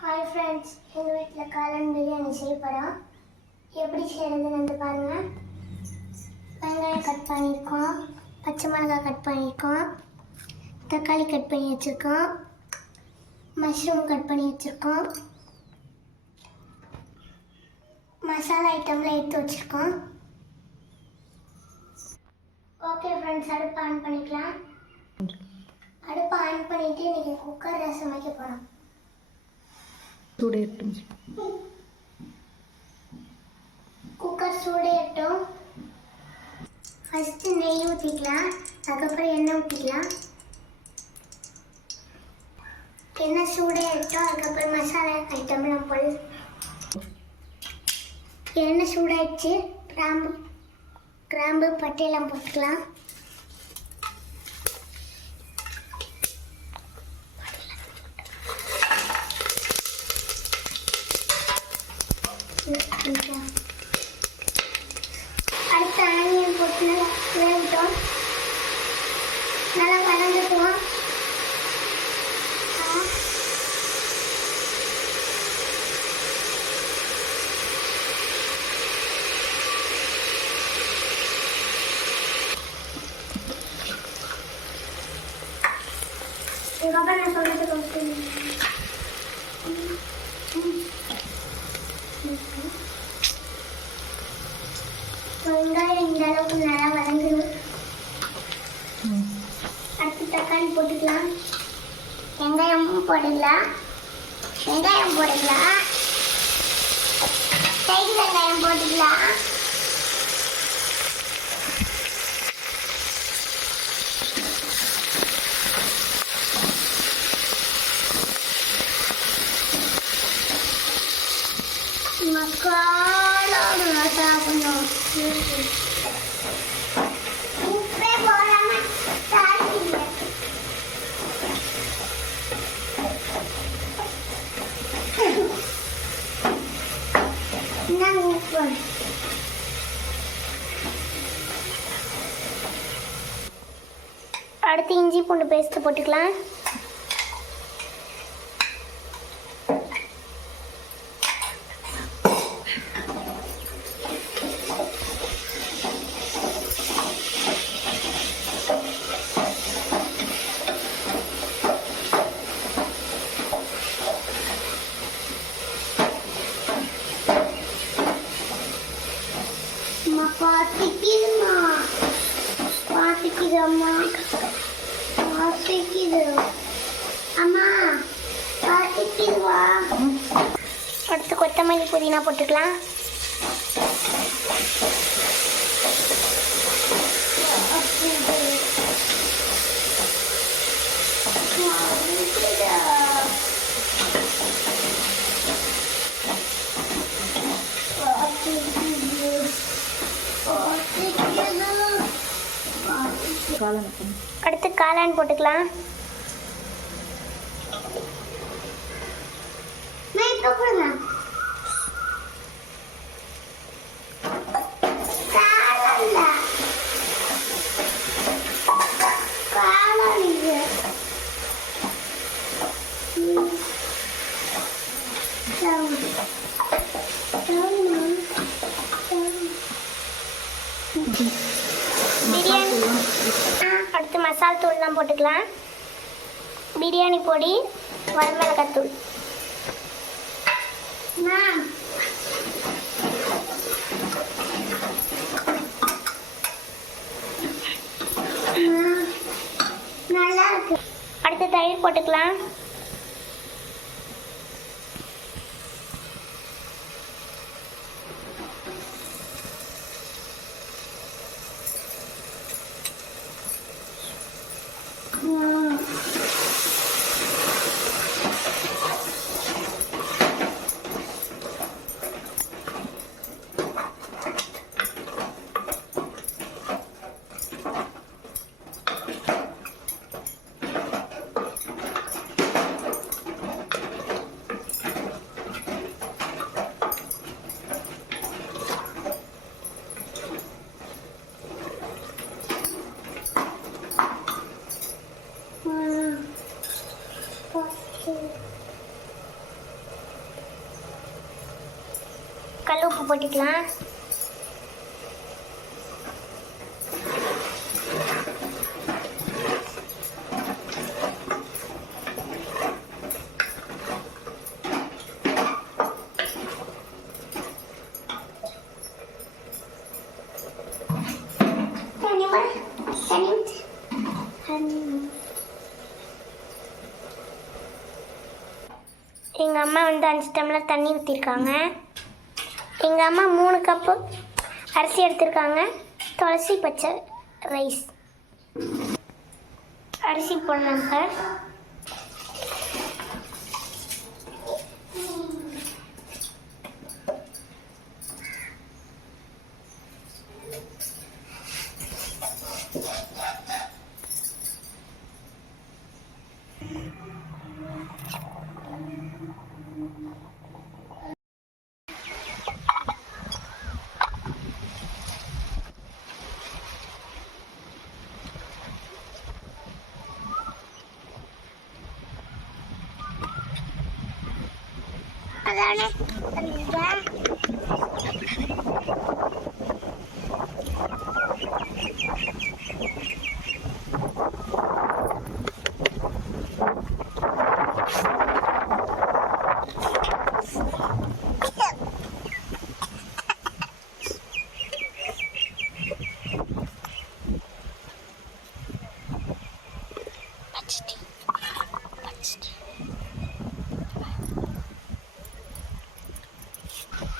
Hi friends எங்கள் வீட்டில் காளான் பிரியாணி செய்யப்படும் எப்படி செய்கிறதுன்னு வந்து பாருங்கள் வெங்காயம் கட் பண்ணியிருக்கோம். பச்சை மிளகாய் கட் பண்ணியிருக்கோம். தக்காளி கட் பண்ணி வச்சுருக்கோம். மஷ்ரூம் கட் பண்ணி வச்சுருக்கோம். மசாலா ஐட்டம்லாம் எடுத்து வச்சுருக்கோம். ஓகே ஃப்ரெண்ட்ஸ் அடுப்பு ஆன் பண்ணிக்கலாம். அடுப்பை ஆன் பண்ணிவிட்டு இன்றைக்கி குக்கர் ரசம் வைக்க போகிறோம் சூடேட்டும். குக்கர் சூடேட்டும். ஃபஸ்ட்டு நெய் ஊற்றிக்கலாம் அதுக்கப்புறம் எண்ணெய் ஊற்றிக்கலாம் எண்ணெய் சூடாயிட்டோம் அதுக்கப்புறம் மசாலா ஐட்டம்லாம் போல் எண்ணெய் சூடாயிடுச்சு கிராம்பு கிராம்பு பட்டையெல்லாம் போட்டுக்கலாம். அடுத்து ஆனியன் போட்டு நல்லா வேகட்டும் நல்லா வதங்கட்டும் ஆ. இதுக்கப்புறம் நான் சொல்றது கொஞ்சம் வெங்காயமும் போடலாம் வெங்காயம் போட்டுக்கலாம் சைடு வெங்காயம் போட்டுக்கலாம் மக்காலோட சாப்பிடணும். அடுத்து இஞ்சி பூண்டு பேஸ்ட்டு போட்டுக்கலாம். அம்மா பாத்திக்குதுமா பாத்திக்குது அம்மா பாத்திக்குது அடுத்து கொத்தமல்லி புதினா போட்டுக்கலாம். காலம் அடுத்து காளான் போட்டுக்கலாம். பிரியாணி அடுத்து மசால் தூள்லாம் போட்டுக்கலாம். பிரியாணி பொடி வரமிளகாய் தூள் நல்லா இருக்கு. அடுத்து தயிர் போட்டுக்கலாம். போட்டுக்கலாம். எங்கள் அம்மா வந்து அஞ்சு டம்ளர் தண்ணி ஊற்றிருக்காங்க எங்கள் அம்மா மூணு கப்பு அரிசி எடுத்திருக்காங்க. துளசி பச்சை ரைஸ். அரிசி போடலாம் sir sao nè. Tình quá